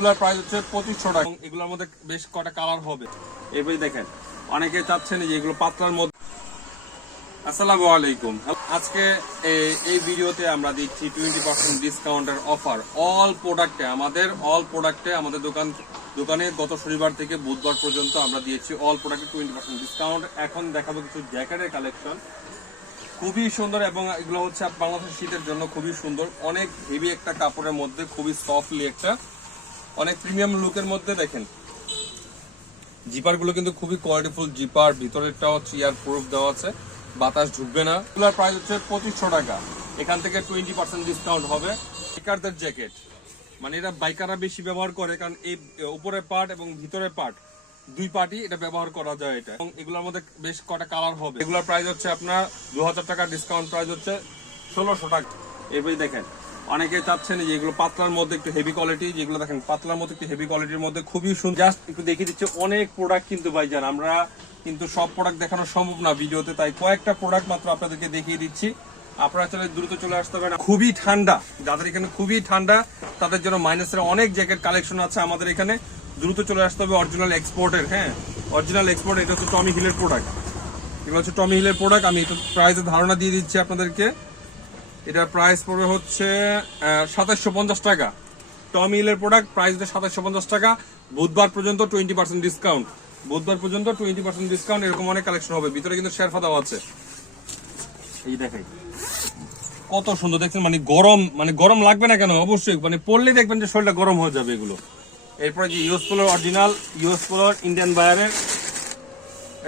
এগুলোর প্রাইস হচ্ছে 2500 টাকা। এগুলোর মধ্যে বেশ কটা কালার হবে। এবারে দেখেন অনেকে চাচ্ছেন যে এগুলো পাতলার মধ্যে। আসসালামু আলাইকুম। আজকে এই ভিডিওতে আমরা দিচ্ছি 20% ডিসকাউন্টের অফার অল প্রোডাক্টে। আমাদের দোকানে গত শনিবার থেকে বুধবার পর্যন্ত আমরা দিয়েছি অল প্রোডাক্টে 20% ডিসকাউন্ট। এখন দেখাবো কিছু জ্যাকেটের কালেকশন, খুবই সুন্দর এবং এগুলো হচ্ছে বাংলাদেশের শীতের জন্য খুবই সুন্দর। অনেক হেভি একটা কাপড়ের মধ্যে, খুবই সফটলি একটা অনেক প্রিমিয়াম লুকের মধ্যে। দেখেন জিপার গুলো কিন্তু খুবই কোয়ালিটিফুল জিপার, ভিতরেরটা হচ্ছে ইয়ার প্রুফ দেওয়া আছে, বাতাস ঢুকবে না। এগুলোর প্রাইস হচ্ছে 2500 টাকা। এখান থেকে 20% ডিসকাউন্ট হবে। বাইকারদের জ্যাকেট, মানে এটা বাইকাররা বেশি ব্যবহার করে, কারণ এই উপরের পার্ট এবং ভিতরের পার্ট দুই পার্টই এটা ব্যবহার করা যায় এটা। এবং এগুলোর মধ্যে বেশ কটা কালার হবে। এগুলোর প্রাইস হচ্ছে আপনার 2000 টাকা, ডিসকাউন্ট প্রাইস হচ্ছে 1600 টাকা। এরপরে দেখেন অনেকে চাচ্ছেন যে এগুলো পাতলার মধ্যে একটু হেভি কোয়ালিটি, যেগুলো দেখেন পাতলার মধ্যে একটু হেভি কোয়ালিটির মধ্যে খুবই সুন্দর। জাস্ট একটু দেখিয়ে দিচ্ছে অনেক প্রোডাক্ট কিন্তু ভাইজান, আমরা কিন্তু সব প্রোডাক্ট দেখানো সম্ভব না ভিডিওতে, তাই কয়েকটা প্রোডাক্ট মাত্র আপনাদেরকে দেখিয়ে দিচ্ছি। আপনারা চলে দ্রুত চলে আসতে হবে। খুবই ঠান্ডা, যাদের এখানে খুবই ঠান্ডা তাদের জন্য মাইনাসের অনেক জ্যাকেট কালেকশন আছে আমাদের এখানে। দ্রুত চলে আসতে হবে। অরিজিনাল এক্সপোর্টের, হ্যাঁ অরিজিনাল এক্সপোর্ট। এটা হচ্ছে টমি হিলের প্রোডাক্ট, এগুলো হচ্ছে টমি হিলের প্রোডাক্ট। আমি একটু প্রাইসের ধারণা দিয়ে দিচ্ছি আপনাদেরকে। এটার প্রাইস পড়বে হচ্ছে 2750 টাকা। টমি হিলের প্রোডাক্ট, প্রাইস হচ্ছে 2750 টাকা। বুধবার পর্যন্ত 20% ডিসকাউন্ট, বুধবার পর্যন্ত 20% ডিসকাউন্ট। এরকম অনেক কালেকশন হবে। ভিতরে কিন্তু শেরফা দেওয়া আছে, এই দেখাই কত সুন্দর দেখছেন। মানে গরম লাগবে না কেন, অবশ্যই মানে পরলেই দেখবেন যে শরীরটা গরম হয়ে যাবে এগুলো। এরপরে যে ইউএস পোলোর অরিজিনাল ইউএস পোলোর ইন্ডিয়ান বায়ারের,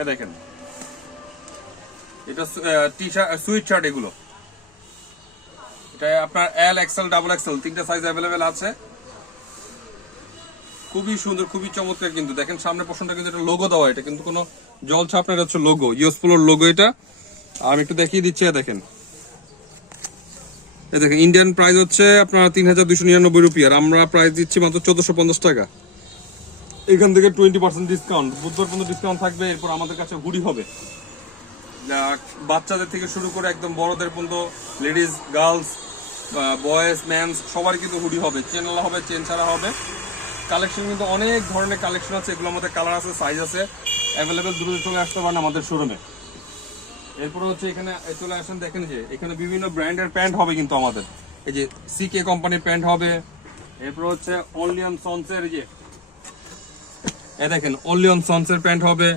এ দেখেন এটা টি শার্ট সুইট শার্ট। এগুলো এটা আপনার এল এক্সেল ডাবল এক্সেল তিনটা সাইজ অ্যাভেলেবেল আছে। খুবই সুন্দর, খুবই চমৎকার। কিন্তু দেখেন সামনে পোর্শনটা কিন্তু এটা লোগো দেওয়া, এটা কিন্তু কোনো জল ছাপ না, এটা হচ্ছে লোগো, ইউএস পোলোর লোগো এটা। আমি একটু দেখিয়ে দিচ্ছি। দেখেন দেখেন ইন্ডিয়ান প্রাইস হচ্ছে আপনার 3299 রুপি, আর আমরা প্রাইস দিচ্ছি মাত্র 1450 টাকা। এখান থেকে 20% ডিসকাউন্ট, বুধবার পর্যন্ত ডিসকাউন্ট থাকবে। এরপর আমাদের কাছে হুডি হবে, বাচ্চাদের থেকে শুরু করে একদম বড়দের পর্যন্ত, লেডিস গার্লস বয়েজ ম্যানস সবার কিন্তু হুডি হবে। চেনওয়ালা হবে, চেন ছাড়া হবে। কালেকশন কিন্তু অনেক ধরনের কালেকশন আছে, এগুলোর মধ্যে কালার আছে, সাইজ আছে অ্যাভেলেবেল। দ্রুত চলে আসতে পারেন আমাদের শোরুমে। এরপর হচ্ছে এখানে চলে আসেন, দেখেন যে এখানে বিভিন্ন ব্র্যান্ডের প্যান্ট হবে কিন্তু আমাদের। এই যে সিকে কোম্পানির প্যান্ট হবে। এরপর হচ্ছে অনলিয়ন সন্সের, এই যে দেখেন অনলিয়ন সন্সের প্যান্ট হবে।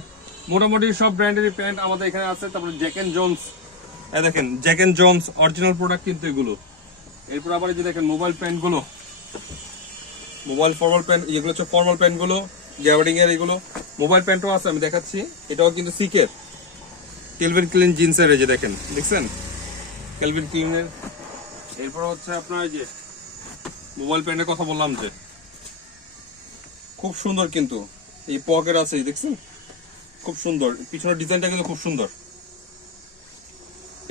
মোটামুটি সব ব্র্যান্ডেরই প্যান্ট আমাদের এখানে আছে। তারপরে জ্যাক এন্ড জোন্স, দেখেন Jack and Jones original product কিন্তু এগুলো। এরপর আবার এই যে দেখেন মোবাইল প্যান্ট গুলো, মোবাইল ফর্মাল প্যান্ট, এগুলো হচ্ছে ফর্মাল প্যান্ট গুলো, গ্যাবার্ডিং এর এগুলো। মোবাইল প্যান্টও আছে, আমি দেখাচ্ছি। এটাও কিন্তু সিকের কেলভিন ক্লিন জিন্সের, এই যে দেখেন, দেখছেন কেলভিন ক্লিনের। এরপর হচ্ছে আপনার এই যে মোবাইল প্যান্টের কথা বললাম, যে খুব সুন্দর কিন্তু এই পকেট আছে, দেখছেন খুব সুন্দর, পিছনের ডিজাইনটা কিন্তু খুব সুন্দর।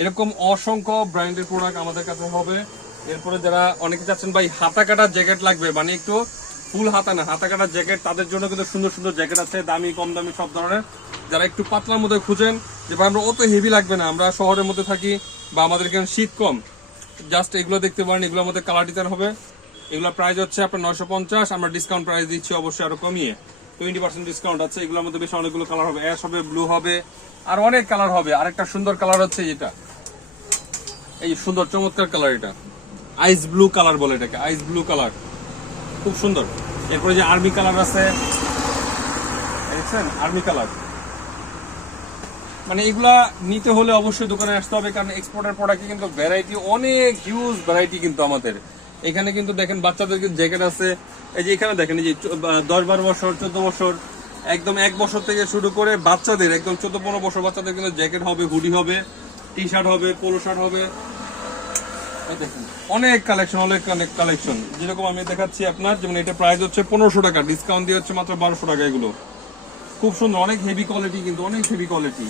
এরকম অসংখ্য ব্র্যান্ডের প্রোডাক্ট আমাদের কাছে হবে। এরপরে যারা অনেকে চাচ্ছেন ভাই হাতা কাটা জ্যাকেট লাগবে, মানে একটু ফুল হাতা না, হাতা কাটা জ্যাকেট, তাদের জন্য কিন্তু সুন্দর সুন্দর জ্যাকেট আছে, দামি কম দামি সব ধরনের। যারা একটু পাতলার মধ্যে খুঁজেন যে ভাই আমরা অত হেভি লাগবে না, আমরা শহরের মধ্যে থাকি বা আমাদের এখানে শীত কম, জাস্ট এগুলো দেখতে পারেন। এগুলোর মধ্যে কালার ডিজাইন হবে। এগুলোর প্রাইস হচ্ছে আপনার 950, আমরা ডিসকাউন্ট প্রাইস দিচ্ছি অবশ্যই আরো কমিয়ে, 20% ডিসকাউন্ট আছে। এগুলোর মধ্যে বেশ অনেকগুলো কালার হবে, অ্যাশ হবে, ব্লু হবে, আর অনেক কালার হবে। আরেকটা সুন্দর কালার হচ্ছে এটা, এই সুন্দর চমৎকার কালার, এটা আইস ব্লু কালার বলে এটাকে, আইস ব্লু কালার, খুব সুন্দর। এরপরে যে আর্মি কালার আছে, দেখছেন আর্মি কালার। মানে এগুলা নিতে হলে অবশ্যই দোকানে আসতে হবে, কারণ এক্সপোর্টের প্রোডাক্টে কিন্তু ভ্যারাইটি অনেক, হিউজ ভ্যারাইটি কিন্তু আমাদের এখানে। কিন্তু দেখেন বাচ্চাদের কিন্তু জ্যাকেট আছে, এই যে এখানে দেখেন এই যে 10-12 বছর 14 বছর, একদম 1 বছর থেকে শুরু করে বাচ্চাদের একদম 14-15 বছর বাচ্চাদের কিন্তু জ্যাকেট হবে, হুডি হবে, টি শার্ট হবে, পোলো শার্ট হবে। দেখেন অনেক কালেকশন, অনেক কালেকশন। যেরকম আমি দেখাচ্ছি আপনার, যেমন এটা প্রাইস হচ্ছে 1500 টাকা, ডিসকাউন্ট দিয়ে হচ্ছে মাত্র 1200 টাকা। এগুলো খুব সুন্দর, অনেক হেভি কোয়ালিটি, কিন্তু অনেক হেভি কোয়ালিটি।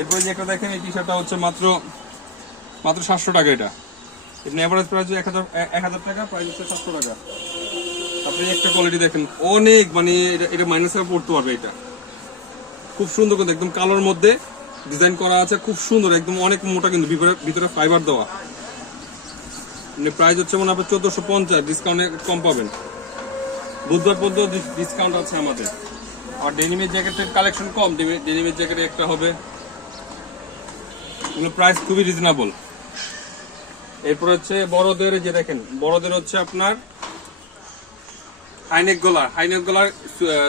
এরপরে যে একটা দেখেন এই টি শার্টটা হচ্ছে মাত্র 700 টাকা। এটা এভারেজ প্রাইস 1000 টাকা, প্রাইস হচ্ছে 700 টাকা। আপনি একটা কোয়ালিটি দেখেন, অনেক মানে এটা মাইনাসে পড়তে পারবে। এটা খুব সুন্দর, কিন্তু একদম কালোর মধ্যে ডিজাইন করা আছে, খুব সুন্দর, একদম অনেক মোটা, কিন্তু ভিতরে ফাইবার দেওয়া। প্রাইস হচ্ছে মনে হয় 1450, ডিসকাউন্টে কম পাবেন। বুধবার পর্যন্ত ডিসকাউন্ট আছে আমাদের। আর ডেনিমের জ্যাকেটের কালেকশন কম, ডেনিমের জ্যাকেটে একটা হবে, এগুলো প্রাইস খুবই রিজনেবল। এরপর হচ্ছে বড়দের, যে দেখেন বড়দের হচ্ছে আপনার হাইনেক গলার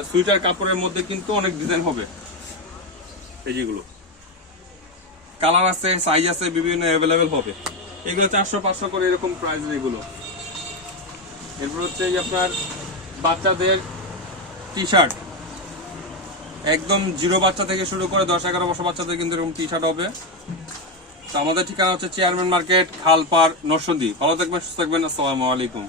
সুইটার কাপড়ের মধ্যে কিন্তু অনেক ডিজাইন হবে। এই যেগুলো কালার আছে, সাইজ আছে, বিভিন্ন অ্যাভেলেবেল হবে। এগুলো 400-500 করে এরকম প্রাইস এগুলো। এরপর হচ্ছে এই আপনার বাচ্চাদের টি শার্ট, একদম 0 বাচ্চা থেকে শুরু করে 10-11 বছর বাচ্চাদের কিন্তু এরকম টি শার্ট হবে। তো আমাদের ঠিকানা হচ্ছে চেয়ারম্যান মার্কেট, খালপাড়, নরসিংদী। ভালো থাকবেন, সুস্থ থাকবেন। আসসালামু আলাইকুম।